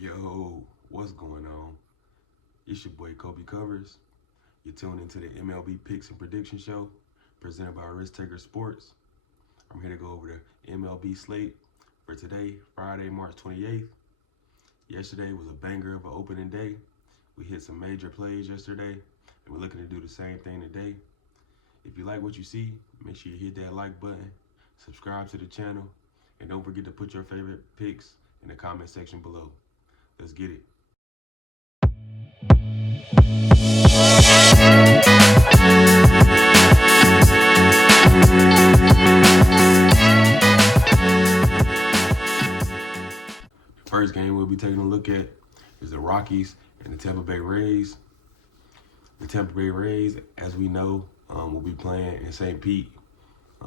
Yo, what's going on? It's your boy Colby Covers. You're tuned into the MLB Picks and Prediction Show presented by Risk Taker Sports. I'm here to go over the MLB slate for today, Friday, March 28th. Yesterday was a banger of an opening day. We hit some major plays yesterday, and we're looking to do the same thing today. If you like what you see, make sure you hit that like button, subscribe to the channel, and don't forget to put your favorite picks in the comment section below. Let's get it. The first game we'll be taking a look at is the Rockies and the Tampa Bay Rays. The Tampa Bay Rays, as we know, will be playing in St. Pete.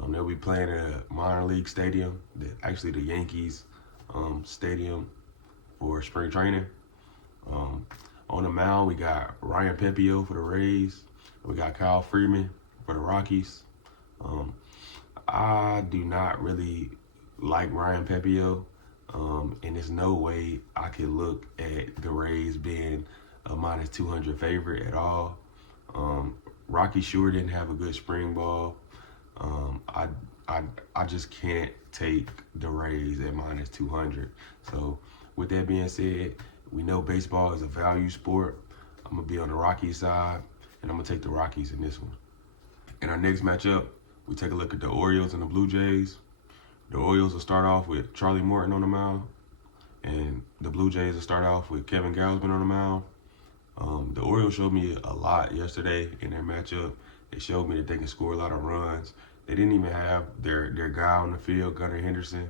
They'll be playing at a minor league stadium, actually the Yankees stadium for spring training. On the mound, we got Ryan Pepio for the Rays. We got Kyle Freeman for the Rockies. I do not really like Ryan Pepio, and there's no way I could look at the Rays being a minus 200 favorite at all. Rocky sure didn't have a good spring ball. I just can't take the Rays at minus 200. So with that being said, we know baseball is a value sport. I'm going to be on the Rockies side, and I'm going to take the Rockies in this one. In our next matchup, we take a look at the Orioles and the Blue Jays. The Orioles will start off with Charlie Morton on the mound, and the Blue Jays will start off with Kevin Gausman on the mound. The Orioles showed me a lot yesterday in their matchup. They showed me that they can score a lot of runs. They didn't even have their guy on the field, Gunnar Henderson.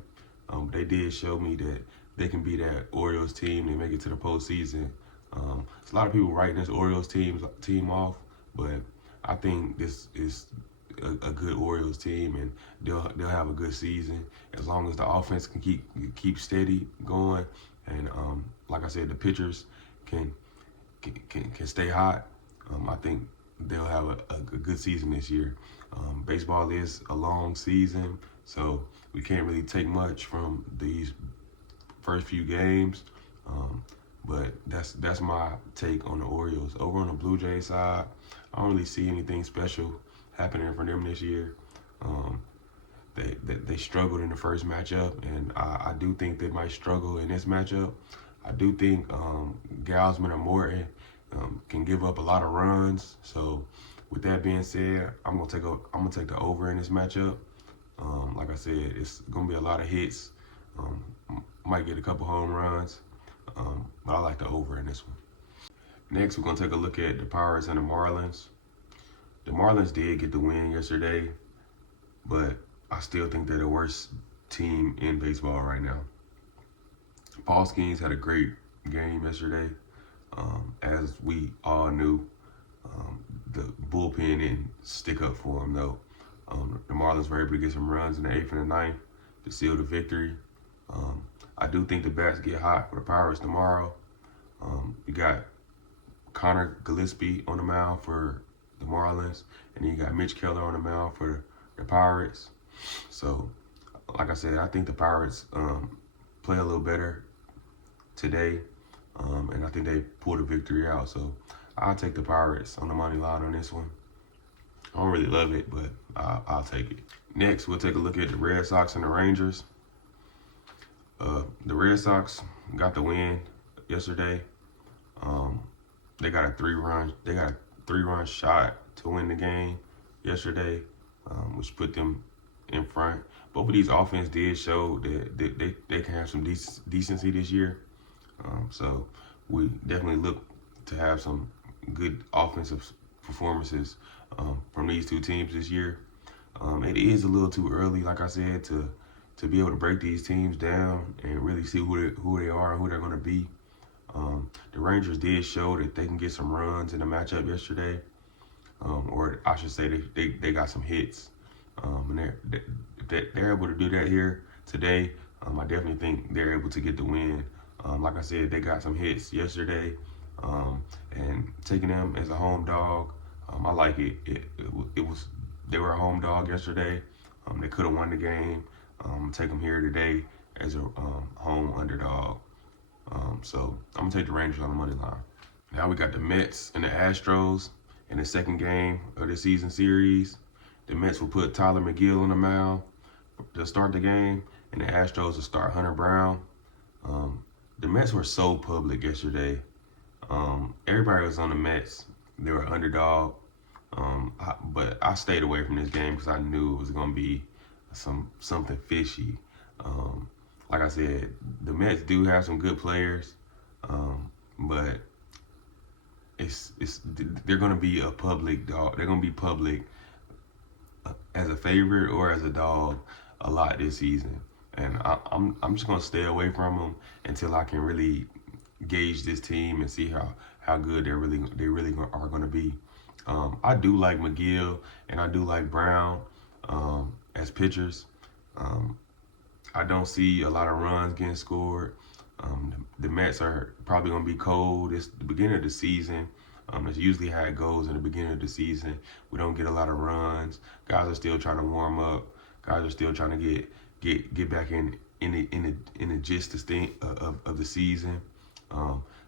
They did show me that they can be that Orioles team. They make it to the postseason. There's a lot of people writing this Orioles team off, but I think this is a good Orioles team, and they'll have a good season as long as the offense can keep steady going, and like I said, the pitchers can stay hot. I think they'll have a good season this year. Baseball is a long season, so we can't really take much from these first few games. But that's my take on the Orioles. Over on the Blue Jays side, I don't really see anything special happening for them this year. They struggled in the first matchup, and I do think they might struggle in this matchup. I do think Gausman or Morton can give up a lot of runs. So with that being said, I'm gonna take the over in this matchup. Like I said, it's gonna be a lot of hits. Might get a couple home runs, but I like the over in this one. Next, we're gonna take a look at the Pirates and the Marlins. The Marlins did get the win yesterday, but I still think they're the worst team in baseball right now. Paul Skeens had a great game yesterday. As we all knew, the bullpen didn't stick up for him, though. The Marlins were able to get some runs in the 8th and the 9th to seal the victory. I do think the bats get hot for the Pirates tomorrow. You got Connor Gillespie on the mound for the Marlins, and then you got Mitch Keller on the mound for the Pirates. So, like I said, I think the Pirates play a little better today, and I think they pulled the victory out. So I'll take the Pirates on the money line on this one. I don't really love it, but I'll take it. Next, we'll take a look at the Red Sox and the Rangers. The Red Sox got the win yesterday. They got a three-run shot to win the game yesterday, which put them in front. Both of these offense did show that they can have some decency this year. So we definitely look to have some good offensive performances from these two teams this year. It is a little too early, like I said, to be able to break these teams down and really see who they are and who they're going to be. The Rangers did show that they can get some runs in the matchup yesterday, or I should say they got some hits. And they're able to do that here today. I definitely think they're able to get the win. Like I said, they got some hits yesterday, and taking them as a home dog, I like it. They were a home dog yesterday. They could have won the game. Take them here today as a home underdog. So I'm gonna take the Rangers on the money line. Now we got the Mets and the Astros in the second game of the season series. The Mets will put Tyler McGill on the mound to start the game, and the Astros will start Hunter Brown. The Mets were so public yesterday. Everybody was on the Mets. They were underdog. But I stayed away from this game because I knew it was going to be something fishy. Like I said, the Mets do have some good players, but they're going to be a public dog. They're going to be public as a favorite or as a dog a lot this season, and I'm just going to stay away from them until I can really gauge this team and see how good they really are going to be. I do like McGill and I do like Brown as pitchers. I don't see a lot of runs getting scored. The Mets are probably going to be cold. It's the beginning of the season. That's usually how it goes in the beginning of the season. We don't get a lot of runs. Guys are still trying to warm up. Guys are still trying to get back in the gist of the season.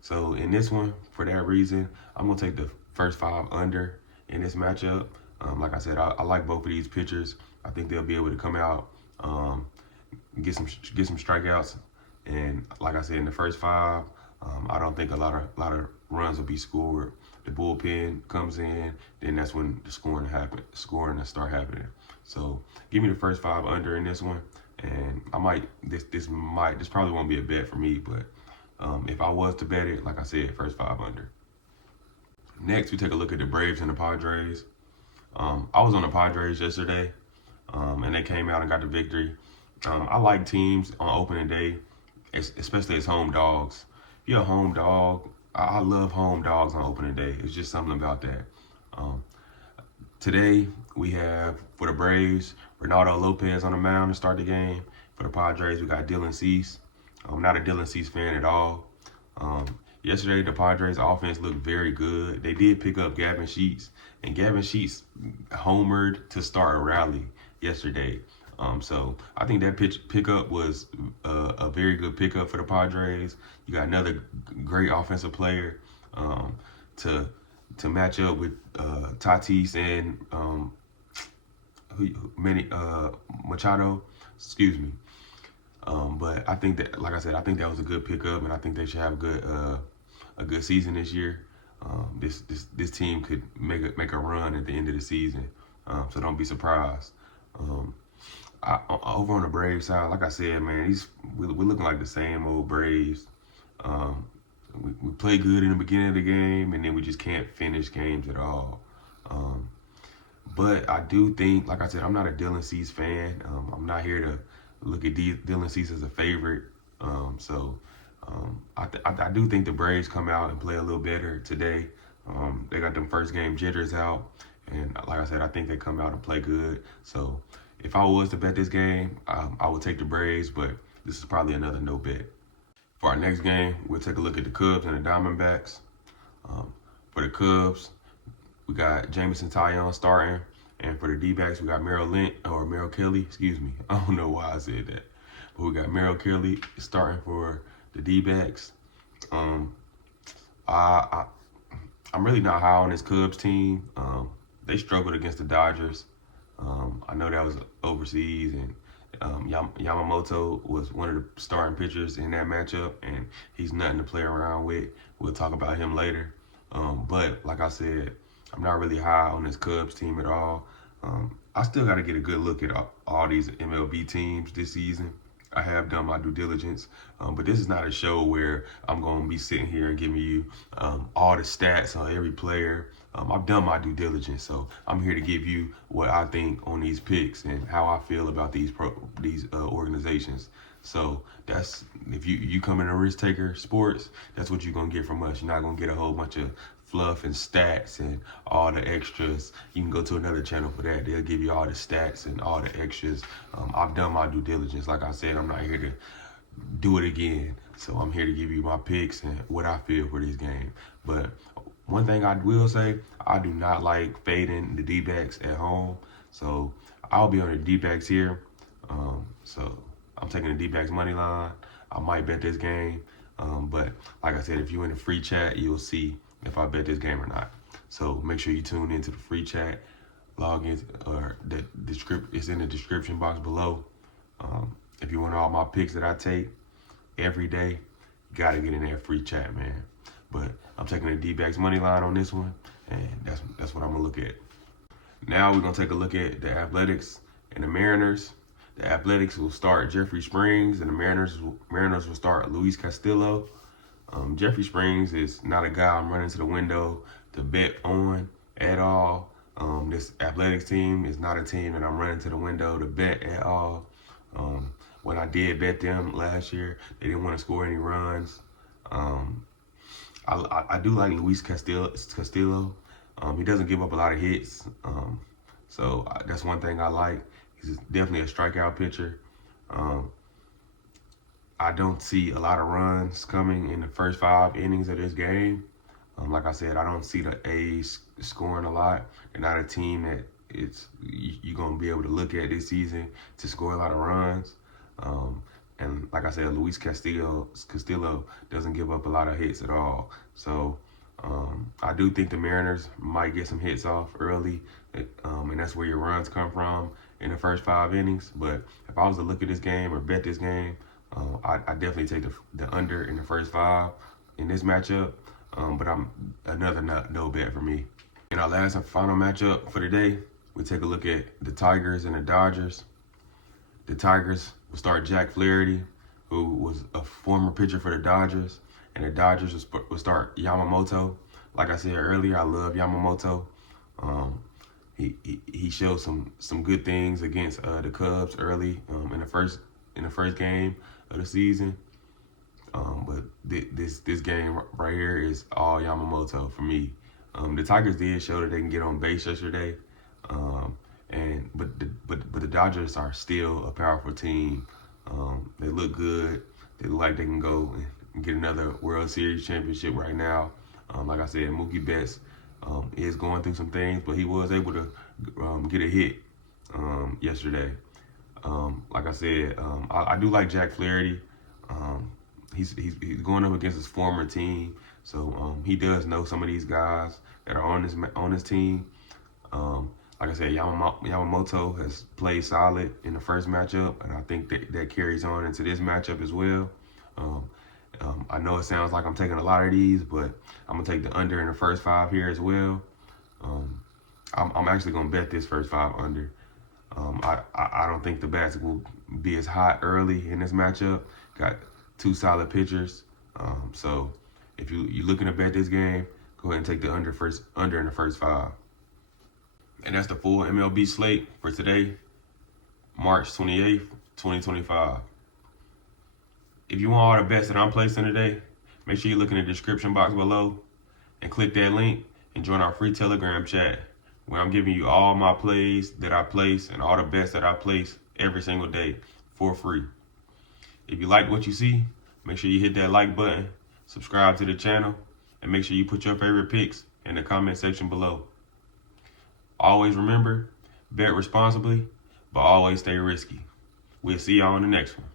So in this one, for that reason, I'm gonna take the first 5 under in this matchup. Like I said, I like both of these pitchers. I think they'll be able to come out, get some strikeouts, and like I said, in the first 5, I don't think a lot of runs will be scored. The bullpen comes in, then that's when the scoring will start happening. So give me the first 5 under in this one, and I might this probably won't be a bet for me, but if I was to bet it, like I said, first 5 under. Next, we take a look at the Braves and the Padres. I was on the Padres yesterday, and they came out and got the victory. I like teams on opening day, especially as home dogs. If you're a home dog, I love home dogs on opening day. It's just something about that. Today, we have, for the Braves, Ronaldo Lopez on the mound to start the game. For the Padres, we got Dylan Cease. I'm not a Dylan Cease fan at all. Yesterday, the Padres offense looked very good. They did pick up Gavin Sheets, and Gavin Sheets homered to start a rally yesterday. So I think that pickup was a very good pickup for the Padres. You got another great offensive player to match up with Tatis and Machado. Excuse me. But I think that, like I said, I think that was a good pickup, and I think they should have a good season this year. This team could make a run at the end of the season, so don't be surprised. Over on the Braves side, like I said, man, we're looking like the same old Braves. We play good in the beginning of the game, and then we just can't finish games at all. But I do think, like I said, I'm not a Dylan Cease fan. I'm not here to look at Dylan Cease as a favorite. I do think the Braves come out and play a little better today. They got them first game jitters out, and like I said, I think they come out and play good. So if I was to bet this game, I would take the Braves, but this is probably another no bet. For our next game, we'll take a look at the Cubs and the Diamondbacks. For the Cubs, we got Jameson Taillon starting, and for the D-backs, we got Merrill Kelly. Excuse me, I don't know why I said that, but we got Merrill Kelly starting for the D-backs. I'm really not high on this Cubs team. They struggled against the Dodgers. I know that was overseas, and Yamamoto was one of the starting pitchers in that matchup, and he's nothing to play around with. We'll talk about him later. But like I said, I'm not really high on this Cubs team at all. I still got to get a good look at all these MLB teams this season. I have done my due diligence, but this is not a show where I'm going to be sitting here and giving you all the stats on every player. I've done my due diligence, so I'm here to give you what I think on these picks and how I feel about these organizations. So that's, if you come in a risk taker sports, that's what you're going to get from us. You're not going to get a whole bunch of fluff and stats and all the extras. You can go to another channel for that. They'll give you all the stats and all the extras. I've done my due diligence. Like I said, I'm not here to do it again. So I'm here to give you my picks and what I feel for this game. But one thing I will say, I do not like fading the D-backs at home. So I'll be on the D-backs here. So I'm taking the D-backs money line. I might bet this game. But like I said, if you're in the free chat, you'll see if I bet this game or not. So make sure you tune into the free chat. Log in, or it's in the description box below. If you want all my picks that I take every day, you gotta get in that free chat, man. But I'm taking the D-backs money line on this one, and that's what I'm gonna look at. Now we're gonna take a look at the Athletics and the Mariners. The Athletics will start Jeffrey Springs, and the Mariners will start Luis Castillo. Jeffrey Springs is not a guy I'm running to the window to bet on at all. This Athletics team is not a team that I'm running to the window to bet at all. When I did bet them last year, they didn't want to score any runs. I do like Luis Castillo. He doesn't give up a lot of hits. So that's one thing I like. He's definitely a strikeout pitcher. I don't see a lot of runs coming in the first 5 innings of this game. Like I said, I don't see the A's scoring a lot. They're not a team that you're going to be able to look at this season to score a lot of runs. And like I said, Luis Castillo doesn't give up a lot of hits at all. So I do think the Mariners might get some hits off early, and that's where your runs come from in the first 5 innings. But if I was to look at this game or bet this game, I definitely take the under in the first 5 in this matchup. But I'm another no bet for me. In our last and final matchup for today, we take a look at the Tigers and the Dodgers. The Tigers will start Jack Flaherty, who was a former pitcher for the Dodgers, and the Dodgers will start Yamamoto. Like I said earlier, I love Yamamoto. He showed some good things against the Cubs early in the first game of the season. But this game right here is all Yamamoto for me. The Tigers did show that they can get on base yesterday, but the Dodgers are still a powerful team. They look good. They look like they can go and get another World Series championship right now. Like I said, Mookie Betts is going through some things, but he was able to get a hit yesterday. Like I said, I do like Jack Flaherty. He's going up against his former team, so he does know some of these guys that are on his team. Like I said, Yamamoto has played solid in the first matchup, and I think that carries on into this matchup as well. I know it sounds like I'm taking a lot of these, but I'm gonna take the under in the first 5 here as well. I'm actually gonna bet this first 5 under. I don't think the bats will be as hot early in this matchup. Got 2 solid pitchers. So if you're looking to bet this game, go ahead and take the under in the first 5. And that's the full MLB slate for today, March 28th, 2025. If you want all the bets that I'm placing today, make sure you look in the description box below and click that link and join our free Telegram chat, where I'm giving you all my plays that I place and all the bets that I place every single day for free. If you like what you see, make sure you hit that like button, subscribe to the channel, and make sure you put your favorite picks in the comment section below. Always remember, bet responsibly, but always stay risky. We'll see y'all on the next one.